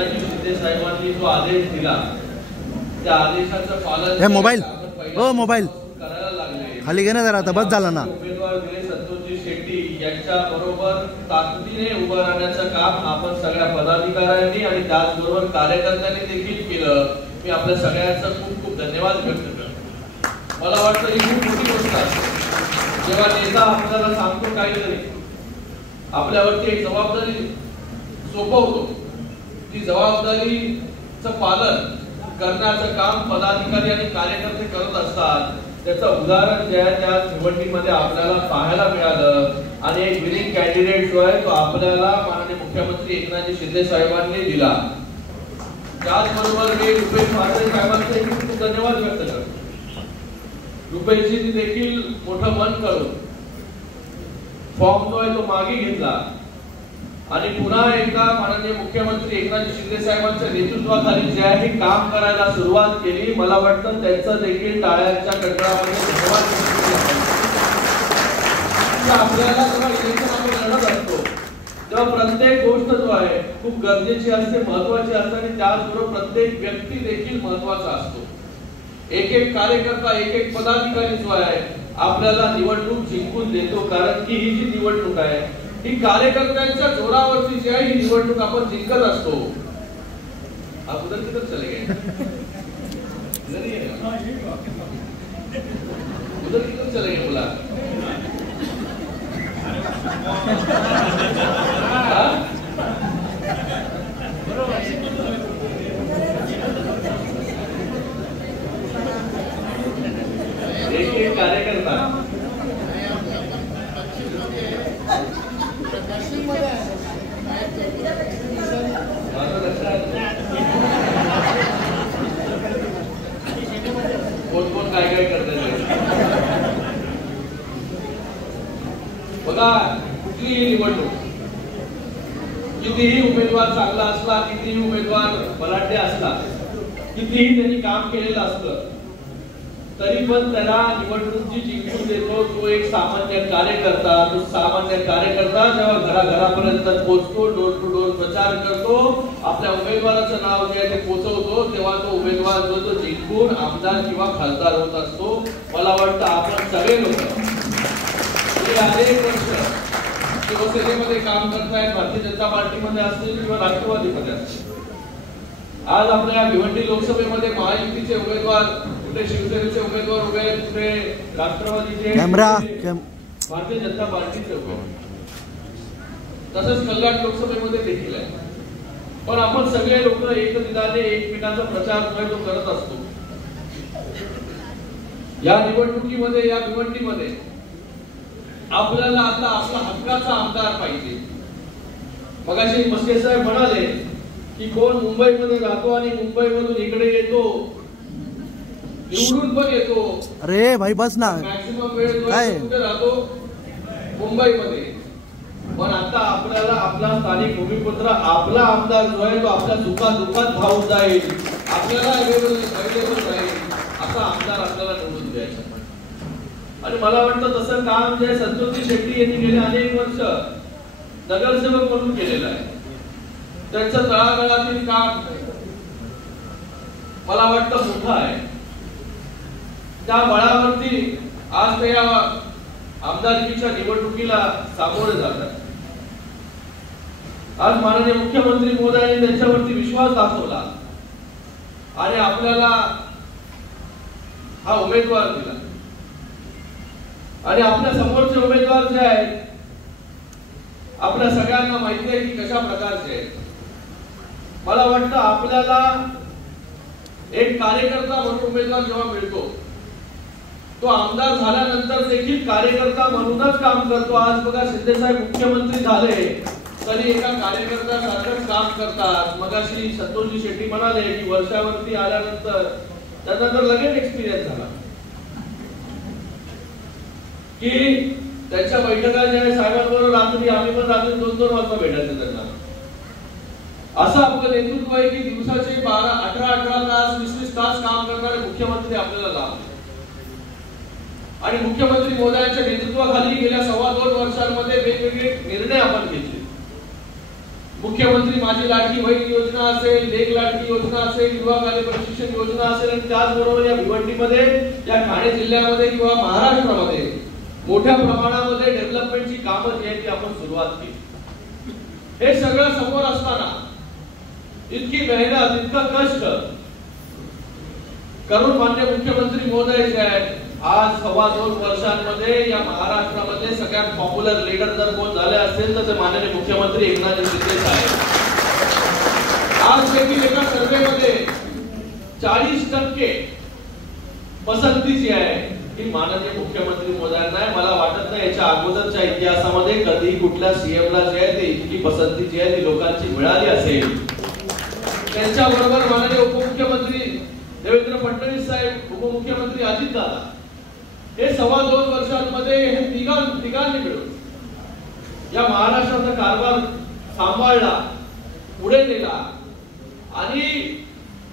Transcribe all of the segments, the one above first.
एकनाथजी शिंदे साहेबांनी जो आदेश दिला त्या आदेशाचं पालन मोबाईल मोबाईल करायला लागले. खाली घे ना जरा, आता बस झाला ना. उमेदवार दिले संतोषजी शेट्टी यांच्या बरोबर ताकदीने उभं राहण्याचं काम आपण सगळ्या पदाधिकाऱ्यांनी आणि त्याचबरोबर कार्यकर्त्यांनी देखील केलं. मी आपल्या सगळ्यांचा खूप खूप धन्यवाद व्यक्त करतो. मला वाटतं ही खूप मोठी गोष्ट आहे. जेव्हा नेता आपल्याला सांगतो काहीतरी, आपल्यावरती एक जबाबदारी सोपवतो, ती जबाबदारीचं पालन करण्याचं काम पदाधिकारी आणि कार्यकर्ते करत असतात. त्याचं उदाहरण जे आहे त्या निवडणुकीमध्ये आपल्याला पाहायला मिळालं. आणि एक विनिंग कॅन्डिडेट जो आहे तो आपल्याला माननीय मुख्यमंत्री एकनाथजी शिंदे साहेबांनी दिला. त्याचबरोबर मी रुपेश पाटील साहेबांचे खूप धन्यवाद व्यक्त करतो. रुपेशजी देखील मोठं मन करून फॉर्म जो आहे तो मागे घेतला आणि पुन्हा एकदा माननीय मुख्यमंत्री एकनाथजी शिंदे साहेबांच्या नेतृत्वाखाली जे आहे काम करायला सुरुवात केली. मला वाटतं त्यांचं देखील टाळ्यांच्या कडकडामध्ये धन्यवाद. आपल्याला जेव्हा इलेक्शन आपण लढत असतो तेव्हा प्रत्येक गोष्ट जो आहे खूप गरजेची असते, महत्वाची असते आणि त्याचबरोबर प्रत्येक व्यक्ती देखील महत्वाचा असतो. एक एक कार्यकर्ता, एक एक पदाधिकारी जो आहे आपल्याला निवडणूक जिंकून देतो. कारण की ही जी निवडणूक आहे ही कार्यकर्त्यांच्या जोरावरती जी आहे ही निवडणूक आपण जिंकत असतो. आप उधर किधर चले गए? उधर किधर चले गए बोला? एक एक कार्यकर्ता कोण काय काय करतात बघा. कुठलीही निवडणूक, कितीही उमेदवार चांगला असला, कितीही उमेदवार बलाढ्य असला, कितीही त्यांनी काम केलेलं असलं, तरी पण त्याला निवडणूक जी जिंकून देतो तो एक सामान्य कार्यकर्ता. तो सामान्य कार्यकर्ता जेव्हा घराघरापर्यंत पोहोचतो, डोर टू डोर प्रचार करतो, आपल्या उमेदवाराचं नाव जे आहे ते पोहोचवतो, तेव्हा तो उमेदवार जो तो जिंकून आमदार किंवा खासदार होत असतो. मला वाटतं आपण सगळे लोक अनेक वर्ष शिवसेनेमध्ये काम करतायत, भारतीय जनता पार्टीमध्ये असतील किंवा राष्ट्रवादीमध्ये असतील. आज आपल्या भिवंडी लोकसभेमध्ये महायुतीचे उमेदवार, कुठे शिवसेनेचे उमेदवार उभे आहेत, कुठे राष्ट्रवादीचे, भारतीय जनता पार्टीचे उमेदवार, तसंच कल्याण लोकसभेमध्ये देखील आहे. पण आपण सगळे लोक एकदिलाने एकमेकांचा प्रचार जो करत असतो. या निवडणुकीमध्ये, या भिवंडीमध्ये आपल्याला आता आपला हक्काचा आमदार पाहिजे. मगाशी मस्के साहेब म्हणाले की कोण मुंबईमध्ये राहतो आणि मुंबईमधून इकडे येतो, निवडून पण येतो. अरे भाई बस ना, मॅक्सिमम वेळ कुठे राहतो? मुंबईमध्ये. पण आता आपल्याला आपला स्थानिक भूमिपुत्र, आपला आमदार जो आहे तो आपल्या दुःखात धावून जाईल, आपल्याला अवेलेबल राहील, असा आमदार आपल्याला निवडून द्यायचा. आणि मला वाटतं तसं काम जे संतोषजी शेट्टी यांनी गेले अनेक वर्ष नगरसेवक म्हणून केलेलं आहे. त्यांचं तळागाळातील काम मला वाटतं मोठं आहे. त्या बळावरती आज ते या आमदारकीच्या निवडणुकीला सामोरे जातात. आज माननीय मुख्यमंत्री महोदयांनी त्यांच्यावरती विश्वास दाखवला आणि आपल्याला हा उमेदवार दिला. आणि आपल्या समोरचे उमेदवार जे आहेत आपल्या सगळ्यांना माहिती आहे की कशा प्रकारचे आहेत. मला वाटतं आपल्याला एक कार्यकर्ता म्हणून उमेदवार जेव्हा मिळतो तो आमदार झाल्यानंतर देखील कार्यकर्ता म्हणूनच काम करतो. आज बघा शिंदे साहेब मुख्यमंत्री झाले तरी एका कार्यकर्त्यासारखंच काम करतात. मगाशी संतोषजी शेट्टी म्हणाले की वर्षावरती आल्यानंतर त्यांना तर लगेच एक्सपिरियन्स झाला की त्यांच्या बैठका ज्या साहेबांबरोबर रात्री आम्ही पण रात्री 2-2 वाजता भेटायचं त्यांना. असं आपलं नेतृत्व आहे की दिवसाचे 18 तास 20 तास काम करणारे मुख्यमंत्री आपल्याला लाभले. आणि मुख्यमंत्री महोदयांच्या नेतृत्वाखाली गेल्या 2.25 वर्षांमध्ये वेगवेगळे निर्णय आपण घेतले. मुख्यमंत्री माझी लाडकी बहीण योजना असेल, लेक लाडकी योजना असेल, युवा कार्य प्रशिक्षण योजना असेल आणि त्याचबरोबर या भिवंडीमध्ये, या ठाणे जिल्ह्यामध्ये किंवा महाराष्ट्रामध्ये मोठ्या प्रमाणामध्ये डेव्हलपमेंटची कामं जी आहेत ती आपण सुरुवात केली. हे सगळं समोर असताना इतकी मेहनत, इतकं कष्ट करून माननीय मुख्यमंत्री महोदय जे आहेत, आज 2.25 वर्षांमध्ये या महाराष्ट्रामध्ये सगळ्यात पॉप्युलर लीडर जर कोण झाले असेल तर ते माननीय मुख्यमंत्री एकनाथ शिंदे साहेब. आज देखील एका सर्वेमध्ये 40% पसंती जी आहे ही माननीय मुख्यमंत्री महोदयांना आहे. मला वाटत नाही याच्या अगोदरच्या इतिहासामध्ये कधी कुठल्या सीएमला जे आहे ते इतकी पसंती जी आहे ती लोकांची मिळाली असेल. त्यांच्याबरोबर माननीय उपमुख्यमंत्री देवेंद्र फडणवीस साहेब, उपमुख्यमंत्री अजितदादा, हे 2.25 वर्षांमध्ये हे तिघांनी मिळून या महाराष्ट्राचा कारभार सांभाळला, पुढे नेला आणि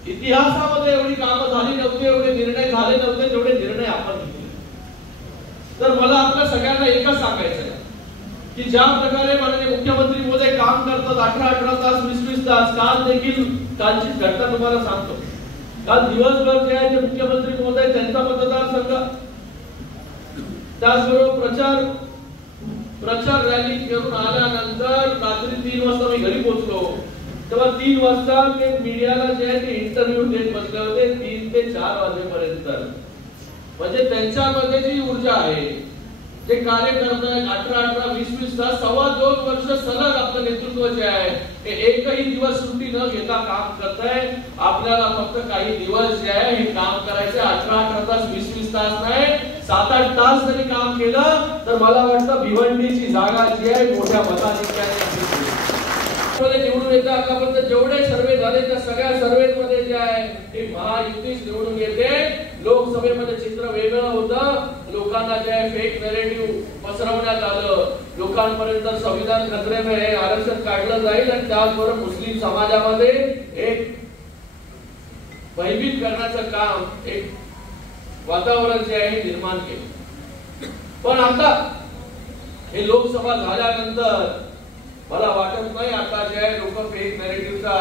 इतिहासामध्ये एवढी कामं झाली नव्हती, एवढे निर्णय झाले नव्हते जेवढे निर्णय आपण घेतले. तर मला आपल्या सगळ्यांना एकच सांगायचं आहे की ज्या प्रकारे माननीय मुख्यमंत्री महोदय काम करतात 18 तास, 20 तास, काल देखील कालची घटना तुम्हाला सांगतो. काल दिवसभर जे आहे ते मुख्यमंत्री महोदय त्यांचा मतदारसंघ, त्याचबरोबर प्रचार रॅली करून आल्यानंतर रात्री 3 वाजता मी घरी पोहोचलो. तेव्हा 3 वाजता ते मीडियाला जे आहे ते इंटरव्ह्यू देत बसले होते 3 ते 4 वाजेपर्यंत. म्हणजे त्यांच्यामध्ये जी ऊर्जा आहे, जे कार्य करतायत 18, 20 तास, 2.25 वर्ष सलग आपलं नेतृत्व जे आहे ते एकही दिवस सुट्टी न घेता काम करताय. आपल्याला फक्त काही दिवस जे आहे हे काम करायचे, 18 तास, 20 तास नाही, 7-8 तास जरी काम केलं तर मला वाटतं भिवंडीची जागा जी आहे मोठ्या मताधिक्याने निवडून येते. आतापर्यंत जेवढे सर्वे झाले त्या सगळ्या सर्वेमध्ये जे आहे ते महायुतीच निवडून येते. लोकसभेमध्ये चित्र वेगळं होतं, लोकांना जे आहे फेक नॅरेटिव्ह पसरवण्यात आलं, लोकांपर्यंत संविधान खतऱ्यात हे आरक्षण काढलं जाईल आणि त्याचबरोबर मुस्लिम समाजामध्ये एक भयभीत करण्याचं काम, एक वातावरण जे आहे निर्माण केलं. पण आता हे लोकसभा झाल्यानंतर मला वाटत नाही आता जे आहे लोक फेक नॅरेटिव्हचा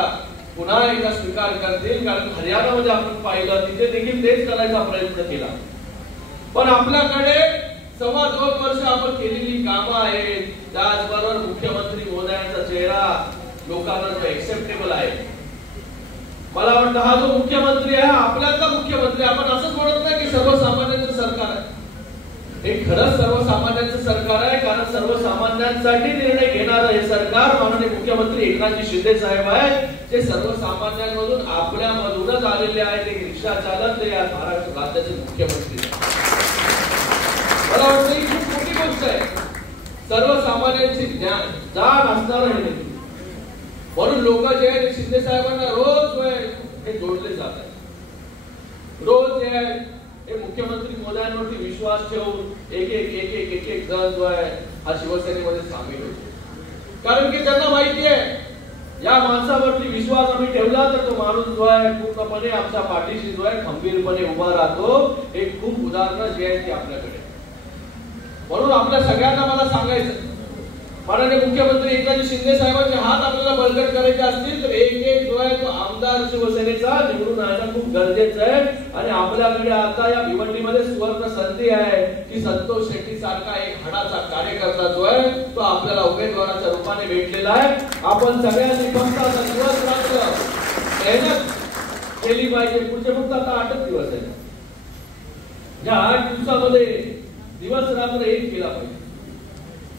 पुन्हा एकदा स्वीकार करतील. कारण हरियाणामध्ये आपण पाहिलं तिथे देखील तेच करायचा प्रयत्न केला. पण आपल्याकडे 2.25 वर्ष आपण केलेली कामं आहेत, त्याचबरोबर मुख्यमंत्री महोदयांचा चेहरा लोकांना एक्सेप्टेबल आहे. मला वाटतं हा जो मुख्यमंत्री आहे आपल्याचा मुख्यमंत्री. आपण असंच म्हणत नाही की सर्वसामान्यांचं सरकार आहे. हे खरंच सर्वसामान्यांचं सरकार आहे, कारण सर्वसामान्यांसाठी निर्णय घेणारं हे सरकार माननीय मुख्यमंत्री एकनाथजी शिंदे साहेब आहेत, जे सर्वसामान्यांमधून आपल्यामधूनच आलेले आहेत. एक रिक्षा चालक ते या महाराष्ट्र राज्याचे मुख्यमंत्री. मला वाटतं ही खूप मोठी गोष्ट आहे. सर्वसामान्यांची ज्ञान जाण असणारं हे नेतृत्व. म्हणून लोक जे आहेत शिंदे साहेबांना रोज हे जोडले जात आहेत. रोज जे आहे हे मुख्यमंत्री महोदयांवरती विश्वास ठेवून एक जण जो आहे हा शिवसेनेमध्ये सामील होतो. कारण की त्यांना माहिती आहे या माणसावरती विश्वास आम्ही ठेवला तर तो माणूस जो आहे पूर्णपणे आमच्या पाठीशी जो आहे खंबीरपणे उभा राहतो. हे खूप उदाहरणं जी आहेत ती आपल्याकडे. म्हणून आपल्या सगळ्यांना मला सांगायचं, माननीय मुख्यमंत्री एकनाथ शिंदे साहेबांचे हात आपल्याला बळकट करायचे असतील तर एक जो आहे तो आमदार शिवसेनेचा निवडून आणणं खूप गरजेचं आहे. आणि आपल्याकडे आता या भिवंडीमध्ये सुवर्ण संधी आहे की संतोष शेट्टी सारखा एक हाडाचा कार्यकर्ता जो आहे तो आपल्याला उमेदवाराच्या रूपाने भेटलेला आहे. आपण सगळ्यांनी फक्त आता दिवस रात्र मेहनत केली पाहिजे. पुढचे फक्त आता 8 दिवस आहेत. या 8 दिवसामध्ये दिवस रात्र एक केला पाहिजे.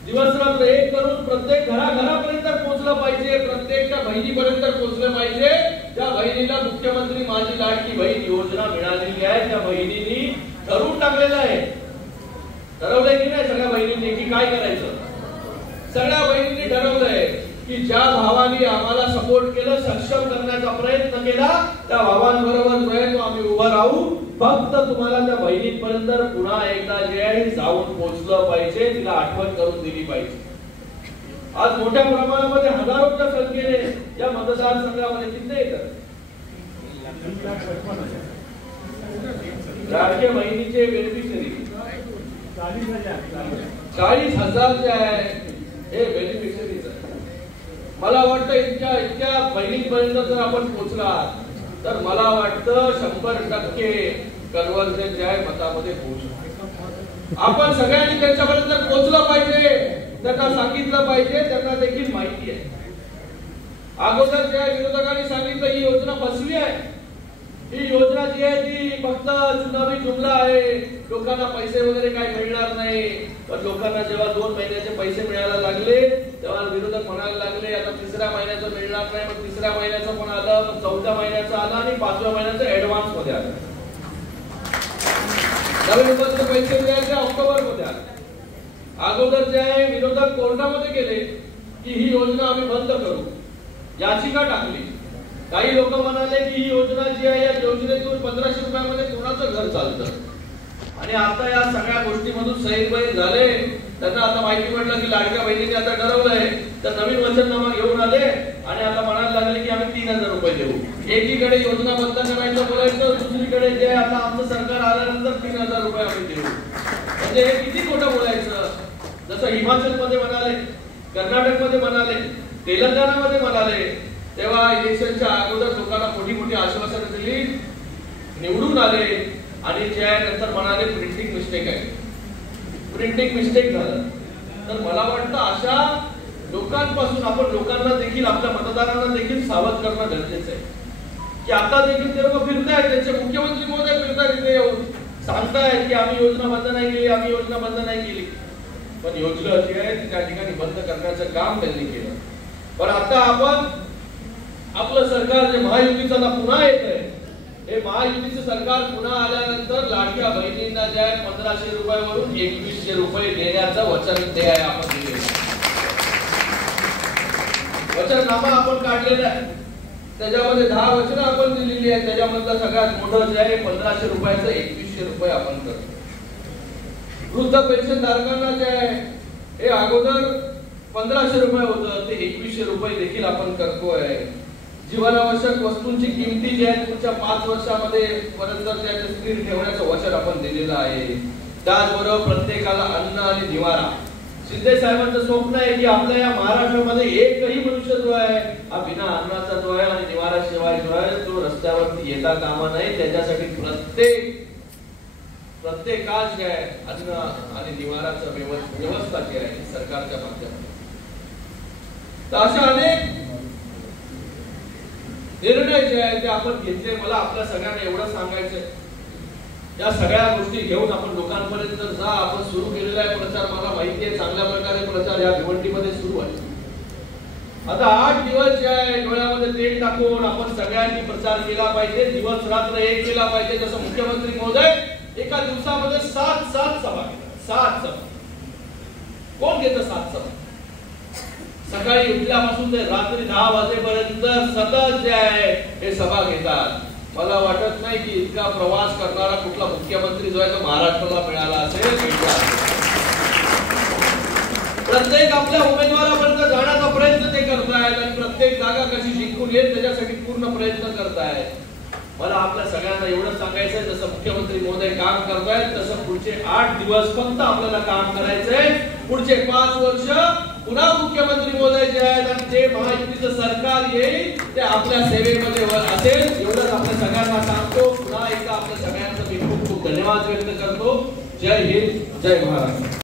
दिवस रात्र एक करून प्रत्येक घराघरापर्यंत पोहोचलं पाहिजे, प्रत्येकच्या बहिणीपर्यंत पोहोचलं पाहिजे. त्या बहिणीला मुख्यमंत्री माझी लाडकी बहीण योजना मिळालेली आहे. त्या बहिणींनी ठरवून टाकलेलं आहे, ठरवलंय की नाही सगळ्या बहिणींनी की काय करायचं. सगळ्या बहिणींनी ठरवलंय की ज्या भावाने आम्हाला सपोर्ट केलं, सक्षम करण्याचा प्रयत्न केला, त्या भावांबरोबर जो आहे तो आम्ही उभं राहू. फक्त तुम्हाला त्या बहिणींपर्यंत पुन्हा एकदा जे आहे जाऊन पोहोचलं पाहिजे, तिला आठवण करून दिली पाहिजे. आज मोठ्या प्रमाणामध्ये हजारोच्या संख्येने या मतदारसंघामध्ये किती येतात लाडक्या बहिणीचे बेनिफिशरी 40,000 जे आहे हे बेनिफिशरीज आहे. मला वाटतं इतक्या बहिणींपर्यंत जर आपण पोहोचला तर मला वाटतं 100% कन्व्हर्जन जे आहे मतामध्ये पोहोचू. आपण सगळ्यांनी त्यांच्यापर्यंत पोहोचलं पाहिजे, त्यांना सांगितलं पाहिजे, त्यांना देखील माहिती आहे. अगोदर ज्या विरोधकांनी सांगितलं ही योजना फसवी आहे, ही योजना जी आहे ती फक्त चुनावी जुमला आहे, लोकांना पैसे वगैरे काही मिळणार नाही. पण लोकांना जेव्हा 2 महिन्याचे पैसे मिळायला लागले तेव्हा विरोधक म्हणायला लागले आता 3ऱ्या महिन्याचं मिळणार नाही. मग 3ऱ्या महिन्याचं पण आलं, मग 4थ्या महिन्याचं आलं आणि 5व्या महिन्याचं ऍडव्हान्स मध्ये आलं. नोव्हेंबरचे पैसे द्यायचे ऑक्टोबर मध्ये आले. अगोदर जे आहे विरोधक कोर्टामध्ये गेले की ही योजना आम्ही बंद करू, याचिका टाकली. काही लोक म्हणाले की ही योजना जी आहे या योजनेतून 1500 रुपयामध्ये कोणाचं घर चालतं. आणि आता या सगळ्या गोष्टीमधून सैरभैर झाले. त्यांना आता माहिती पडलं की लाडक्या बहिणीने आता ठरवलंय तर नवीन वचननामा घेऊन आले आणि आता म्हणायला लागले की आम्ही 3000 रुपये देऊ. एकीकडे योजना बंद करायचं बोलायचं, दुसरीकडे जे आता आमचं सरकार आल्यानंतर 3000 रुपये आम्ही देऊ. म्हणजे हे किती खोटं बोलायचं. जसं हिमाचल मध्ये म्हणाले, कर्नाटक मध्ये म्हणाले, तेलंगणामध्ये म्हणाले, तेव्हा इलेक्शनच्या अगोदर लोकांना मोठी आश्वासनं दिली, निवडून आले आणि जे आहे नंतर म्हणाले प्रिंटिंग मिस्टेक आहे, प्रिंटिंग मिस्टेक झालं. तर मला वाटतं अशा लोकांपासून आपण लोकांना देखील आपल्या मतदारांना देखील सावध करणं गरजेचं आहे. की आता देखील ते लोक फिरतायत, त्यांचे मुख्यमंत्री महोदय फिरतायत इथे येऊन सांगतायत की आम्ही योजना बंद नाही केली, आम्ही योजना बंद नाही केली. पण योजना जी आहे ती त्या ठिकाणी बंद करण्याचं काम त्यांनी केलं. पण आता आपण आपलं सरकार जे महायुतीचं पुन्हा येत आहे, हे महायुतीचं सरकार पुन्हा आल्यानंतर लाडक्या बहिणींना जे आहे 1500 रुपयावरून 2100 रुपये देण्याचं वचन ते आहे आपण दिलेलं. वचननामा आपण काढलेला आहे, त्याच्यामध्ये 10 वचनं आपण दिलेली आहेत. त्याच्यामधलं सगळ्यात मोठं जे आहे 1500 रुपयाचं 2100 रुपये आपण करतो. वृद्ध पेन्शन धारकांना जे आहे हे अगोदर 1500 रुपये होतं, ते 2100 रुपये देखील आपण करतोय. जीवनावश्यक वस्तूंची किमती जी आहे पुढच्या 5 वर्षामध्ये पर्यंत त्याचे स्थिर ठेवण्याचं वचन आपण दिलेलं आहे. त्याचबरोबर प्रत्येकाला अन्न आणि निवारा. शिंदे साहेबांचं स्वप्न आहे की आपल्या या महाराष्ट्रामध्ये एकही मनुष्य जो आहे हा बिना अन्नाचा जो आहे आणि निवाराशिवाय जो आहे तो रस्त्यावरती येता कामा नये. त्याच्यासाठी प्रत्येकाच जे आहे अन्न आणि निवाराचं व्यवस्था जी आहे सरकारच्या माध्यमातून. तर अशा अनेक निर्णय जे आहे ते आपण घेतले. मला आपल्या सगळ्यांना एवढं सांगायचंय, या सगळ्या गोष्टी घेऊन आपण लोकांपर्यंत जा. आपण सुरू केलेला आहे प्रचार, मला माहिती आहे चांगल्या प्रकारे प्रचार या भिवंडीमध्ये सुरू आहे. आता 8 दिवस जे आहे डोळ्यामध्ये तेल टाकून आपण सगळ्यांनी प्रचार केला पाहिजे, दिवस रात्र एक केला पाहिजे. जसं मुख्यमंत्री महोदय एका दिवसामध्ये 7 सभा घेतात. 7 सभा कोण घेतं? 7 सभा. सकाळी उठल्यापासून ते रात्री 10 वाजेपर्यंत सतत जे आहे हे सभा घेतात. मला वाटत नाही की इतका प्रवास करणारा कुठला मुख्यमंत्री जो आहे तो महाराष्ट्राला मिळाला असेल. प्रत्येक आपल्या उमेदवारापर्यंत जाण्याचा प्रयत्न ते करतायत आणि प्रत्येक जागा कशी जिंकून येईल त्याच्यासाठी पूर्ण प्रयत्न करतायत. मला आपल्या सगळ्यांना एवढं सांगायचंय, जसं मुख्यमंत्री महोदय काम करतायत तसं पुढचे 8 दिवस फक्त आपल्याला काम करायचंय. पुढचे 5 वर्ष पुन्हा मुख्यमंत्री महोदय जे आहेत आणि जे महायुतीचं सरकार येईल ते आपल्या सेवेमध्ये असेल एवढंच आपल्या सगळ्यांना सांगतो. पुन्हा एकदा आपल्या सगळ्यांचं मी खूप खूप धन्यवाद व्यक्त करतो. जय हिंद, जय महाराष्ट्र.